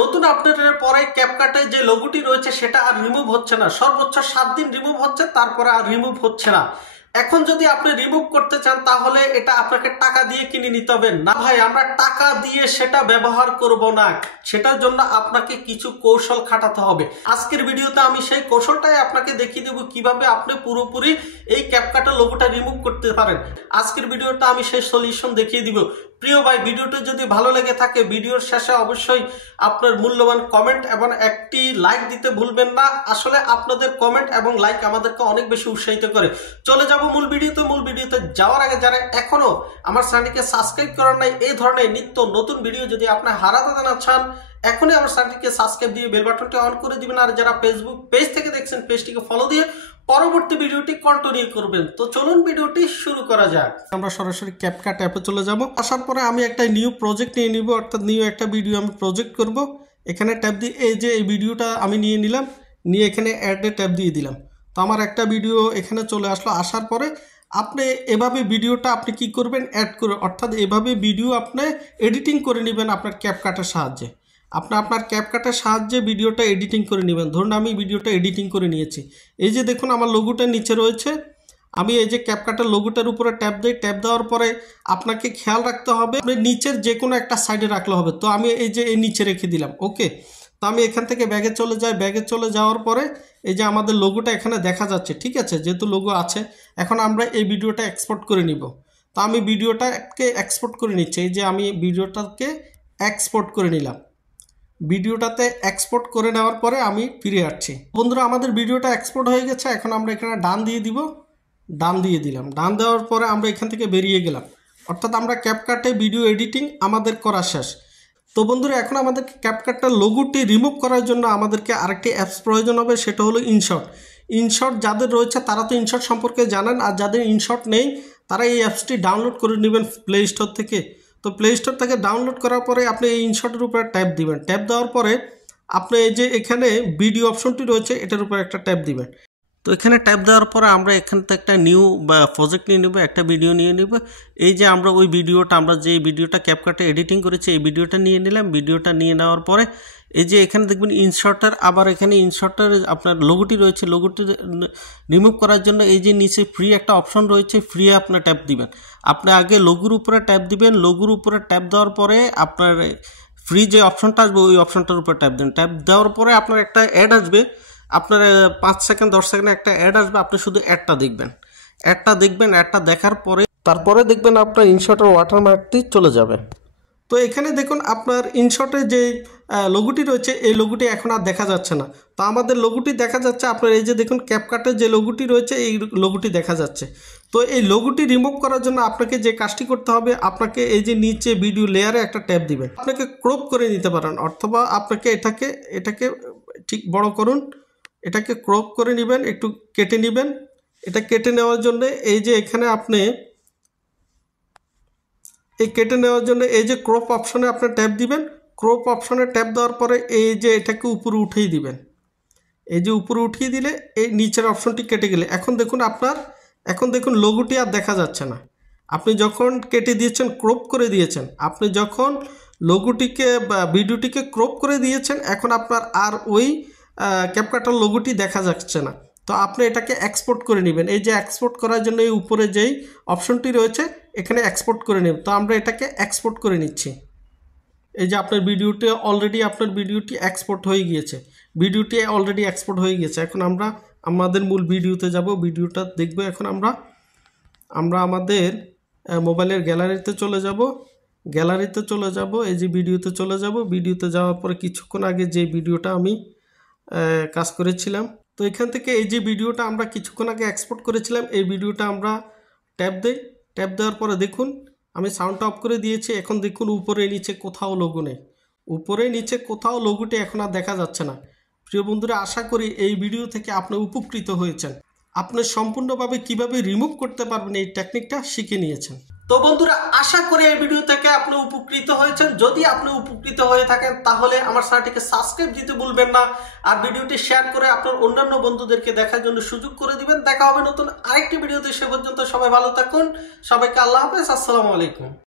নতুন আপডেটের পরে ক্যাপকাটে যে লোগোটি রয়েছে সেটা আর রিমুভ হচ্ছে না। সর্বোচ্চ 7 দিন রিমুভ হচ্ছে, তারপরে আর রিমুভ হচ্ছে না। এখন যদি আপনি রিমুভ করতে চান তাহলে এটা আপনাকে টাকা দিয়ে কিনে নিতে হবে। না ভাই, আমরা টাকা দিয়ে সেটা ব্যবহার করব না, সেটার জন্য আপনাকে কিছু কৌশল খাটাতে হবে। আজকের ভিডিওতে আমি সেই কৌশলটাই আপনাকে দেখিয়ে দেব কিভাবে আপনি পুরোপুরি এই ক্যাপকাটে লোগোটা রিমুভ করতে পারেন। আজকের ভিডিওটা আমি সেই সলিউশন দেখিয়ে দিব। প্রিয় ভাই, ভিডিওটা যদি ভালো লেগে থাকে ভিডিওর শেষে অবশ্যই আপনার মূল্যবান কমেন্ট এবং একটি লাইক দিতে ভুলবেন না। আসলে আপনাদের কমেন্ট এবং লাইক আমাদেরকে অনেক বেশি উৎসাহিত করে। চলে যাব মূল ভিডিওতে যাওয়ার আগে যারা এখনো আমার চ্যানেলকে সাবস্ক্রাইব করেন নাই, এই ধরনের নিত্য নতুন ভিডিও যদি আপনি হারাতে না চান, এখনই আমার চ্যানেলকে সাবস্ক্রাইব দিয়ে বেল বাটনটি অন করে দিবেন। আর যারা ফেসবুক পেজ থেকে দেখছেন পেজটিকে ফলো দিয়ে পরবর্তী ভিডিওটি কন্টিনিউ করবেন। তো চলুন ভিডিওটি শুরু করা যাক। আমরা সরাসরি ক্যাপকাট অ্যাপে চলে যাব। আসার পরে আমি একটা নিউ প্রজেক্ট নিয়ে নিব, অর্থাৎ নিউ একটা ভিডিও আমি প্রজেক্ট করব। এখানে ট্যাব দিয়ে এই ভিডিওটা আমি নিয়ে নিলাম, নিয়ে এখানে অ্যাডে ট্যাব দিয়ে দিলাম। তো আমার একটা ভিডিও এখানে চলে আসলো। আসার পরে আপনি এভাবে ভিডিওটা আপনি কি করবেন, অ্যাড করে, অর্থাৎ এভাবে ভিডিও আপনি এডিটিং করে নেবেন আপনার ক্যাপকাটের সাহায্যে। আপনার ক্যাপকাটের সাহায্যে ভিডিওটা এডিটিং করে নেবেন। ধরুন আমি ভিডিওটা এডিটিং করে নিয়েছি। এই যে দেখুন আমার লোগোটার নিচে রয়েছে, আমি এই যে ক্যাপকাটের লোগোটার উপরে ট্যাপ দিই। ট্যাপ দেওয়ার পরে আপনাকে খেয়াল রাখতে হবে আপনি নিচের যে কোনো একটা সাইডে রাখলে হবে। তো আমি এই যে এই নিচে রেখে দিলাম। ওকে, তো আমি এখান থেকে ব্যাগে চলে যাই। ব্যাগে চলে যাওয়ার পরে এই যে আমাদের লোগোটা এখানে দেখা যাচ্ছে, ঠিক আছে, যেহেতু লোগো আছে। এখন আমরা এই ভিডিওটা এক্সপোর্ট করে নিব। তো আমি ভিডিওটাকে এক্সপোর্ট করে নিচ্ছি। এই যে আমি ভিডিওটাকে এক্সপোর্ট করে নিলাম। ভিডিওটাতে এক্সপোর্ট করে নেওয়ার পরে আমি ফিরে আসছি। বন্ধুরা, আমাদের ভিডিওটা এক্সপোর্ট হয়ে গেছে। এখন আমরা এখানে ডান দিয়ে দিব। ডান দিয়ে দিলাম। ডান দেওয়ার পরে আমরা এখান থেকে বেরিয়ে গেলাম। অর্থাৎ আমরা ক্যাপকাটে ভিডিও এডিটিং আমাদের করা শেষ। তো বন্ধুরা, এখন আমাদের ক্যাপকাটটার লোগোটি রিমুভ করার জন্য আমাদেরকে আরেকটি অ্যাপস প্রয়োজন হবে, সেটা হলো ইনশট। ইনশট যাদের রয়েছে তারা তো ইনশট সম্পর্কে জানেন, আর যাদের ইনশট নেই তারা এই অ্যাপসটি ডাউনলোড করে নেবেন প্লে স্টোর থেকে। তো প্লে স্টোর থেকে ডাউনলোড করার পরে আপনি এই ইনশটের উপরে ট্যাপ দিবেন। ট্যাপ দেওয়ার পরে আপনি এই যে এখানে ভিডিও অপশনটি রয়েছে এটার উপরে একটা ট্যাপ দিবেন। তো এখানে ট্যাপ দেওয়ার পরে আমরা এখান থেকে একটা নিউ প্রজেক্ট নিয়ে নেব, একটা ভিডিও নিয়ে নেব। এই যে আমরা ওই ভিডিওটা, আমরা যে ভিডিওটা ক্যাপকাটে এডিটিং করেছি এই ভিডিওটা নিয়ে নিলাম। ভিডিওটা নিয়ে নেওয়ার পরে এই যে এখানে দেখবেন ইনশর্টার, আবার এখানে ইনশর্টার আপনার লোগোটি রয়েছে। লোগোটি রিমুভ করার জন্য এই যে নিচে ফ্রি একটা অপশন রয়েছে, ফ্রি আপনার ট্যাপ দিবেন। আপনি আগে লোগোর উপরে ট্যাপ দিবেন। লোগোর উপরে ট্যাপ দেওয়ার পরে আপনার ফ্রি যে অপশনটা আসবে ওই অপশনটার উপরে ট্যাপ দেন। ট্যাপ দেওয়ার পরে আপনার একটা অ্যাড আসবে, আপনার 5 সেকেন্ড 10 সেকেন্ডে একটা অ্যাড আসবে। আপনি শুধু অ্যাডটা দেখবেন। অ্যাডটা দেখার পরে তারপরে দেখবেন আপনার ইনশটের ওয়াটারমার্কটি চলে যাবে। তো এখানে দেখুন আপনার ইনশটের যে লোগোটি রয়েছে এই লোগোটি এখন আর দেখা যাচ্ছে না। তো আমাদের লোগোটি দেখা যাচ্ছে। আপনার এই যে দেখুন ক্যাপকাটের যে লোগোটি রয়েছে এই লোগোটি দেখা যাচ্ছে। তো এই লোগোটি রিমুভ করার জন্য আপনাকে যে কাজটি করতে হবে, আপনাকে এই যে নিচে ভিডিও লেয়ারে একটা ট্যাপ দিবেন। আপনাকে ক্রপ করে নিতে পারেন, অথবা আপনাকে এটাকে ঠিক বড় করুন, এটাকে ক্রপ করে নেবেন, একটু কেটে নেবেন। এটা কেটে নেওয়ার জন্য এই যে এখানে আপনি কেটে নেওয়ার জন্য এই যে ক্রপ অপশনে আপনি ট্যাপ দিবেন। ক্রপ অপশনে ট্যাপ দেওয়ার পরে এই যে এটাকে উপরে উঠিয়ে দিবেন। এই যে উপরে উঠিয়ে দিলে এই নিচের অপশনটি কেটে গেলে এখন দেখুন লোগোটি আর দেখা যাচ্ছে না। আপনি যখন কেটে দিয়েছেন, ক্রপ করে দিয়েছেন, আপনি যখন লোগোটিকে বা ভিডিওটিকে ক্রপ করে দিয়েছেন, এখন আপনার আর ওই ক্যাপকাটের লোগোটি দেখা যাচ্ছে না। তো আপনি এটাকে এক্সপোর্ট করে নেবেন। এই যে এক্সপোর্ট করার জন্য এই উপরে যেই অপশনটি রয়েছে এখানে এক্সপোর্ট করে নেব। তো আমরা এটাকে এক্সপোর্ট করে নিচ্ছি। এই যে আপনার ভিডিওটি এক্সপোর্ট হয়ে গিয়েছে। ভিডিওটি অলরেডি এক্সপোর্ট হয়ে গিয়েছে। এখন আমরা আমাদের মূল ভিডিওতে যাব, ভিডিওটা দেখব। এখন আমরা আমাদের মোবাইলের গ্যালারিতে চলে যাব। এই যে ভিডিওতে চলে যাব। ভিডিওতে যাওয়ার পরে কিছুক্ষণ আগে যে ভিডিওটা আমি কাজ করেছিলাম, তো এখান থেকে এই যে ভিডিওটা আমরা কিছুক্ষণ আগে এক্সপোর্ট করেছিলাম এই ভিডিওটা আমরা ট্যাপ দেই। ট্যাপ দেওয়ার পরে দেখুন আমি সাউন্ডটা অফ করে দিয়েছি। এখন দেখুন উপরে নিচে কোথাও লোগো নেই। উপরে নিচে কোথাও লোগোটি এখন আর দেখা যাচ্ছে না। প্রিয় বন্ধুরা, আশা করি এই ভিডিও থেকে আপনি উপকৃত হয়েছেন। আপনি সম্পূর্ণভাবে কিভাবে রিমুভ করতে পারবেন এই টেকনিকটা শিখে নিয়েছেন। তো বন্ধুরা, আশা করি এই ভিডিও থেকে আপনি উপকৃত হয়েছেন। যদি আপনি উপকৃত হয়ে থাকেন তাহলে আমার চ্যানেলটিকে সাবস্ক্রাইব দিতে ভুলবেন না, আর ভিডিওটি শেয়ার করে আপনার অন্যান্য বন্ধুদেরকে দেখার জন্য সুযোগ করে দিবেন। দেখা হবে নতুন আরেকটি ভিডিওতে। সে পর্যন্ত সবাই ভালো থাকুন। সবাইকে আল্লাহ হাফেজ। আসসালামু আলাইকুম।